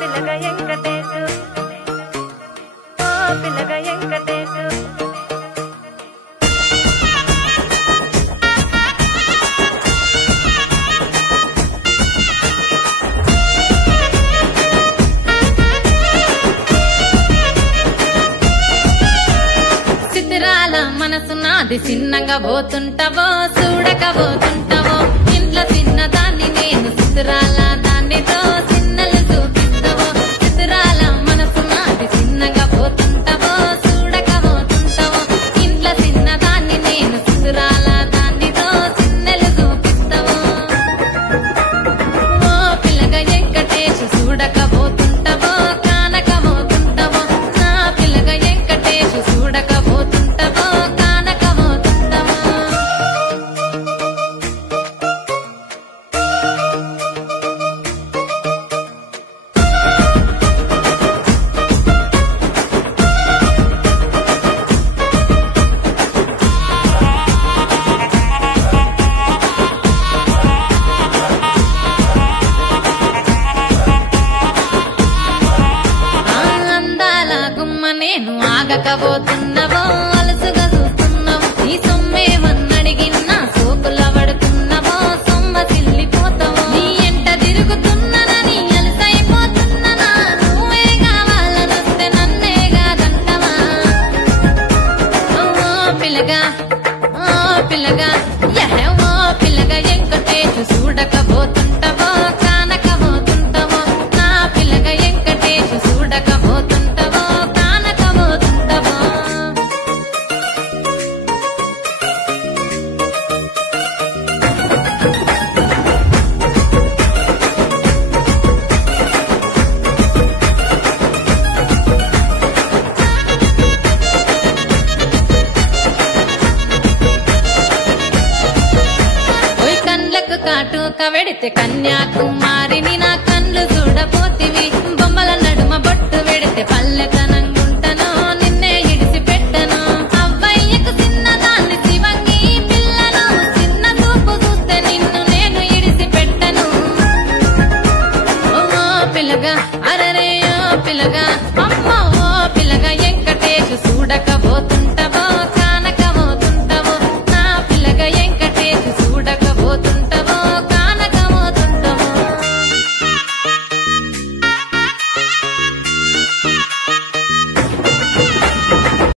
పిల్లగా వెంకటేశు ఓ పిల్లగా వెంకటేశు చిత్రాల మనసు నాది చిన్నగా పోతుంటావో చూడకపోతుంటావో ఇంట్లో చిన్నదాన్ని నేను చిత్రాల దానితో చిన్నలు చూపిస్తావో చిత్రాల మనసు నాది చిన్నగా పోతుంటావో చూడకపోతుంటావో ఇంట్లో చిన్నదాన్ని నేను చిత్రాల దానితో చిన్నలు చూపిస్తావో ఓ పిల్లగా వెంకటేశు చూడకపోతుంటావో కానకపోతుంటావో నా పిల్లగా వెంకటేశు చూడకపోతుంటావో కానకపోతుంటావో అందాల గుమ్మ నేను ఆగకపోతున్నావో అలసుగా చూస్తున్నావు నీ సొమ్మేమన్నడిగినా సోకుల పడుతున్నావో సొమ్మ సిల్లిపోతావో నీ ఎంట తిరుగుతున్నానని అలసైపోతున్నానా నువ్వే కావాలనొస్తే నన్నే కాదంటవా ఓ పిల్లగా యహే ఓ పిల్లగా వెంకటేశు చూడకపోతుంటావో కానకపోతుంటావో నా పిల్లగా వెంకటేశు చూడకపోతుంటావో కానకపోతుంటావో ఓయ్ కండ్లకు కాటుక వెడితే కన్యాకుమారిని నా కళ్ళు చూడపోతివి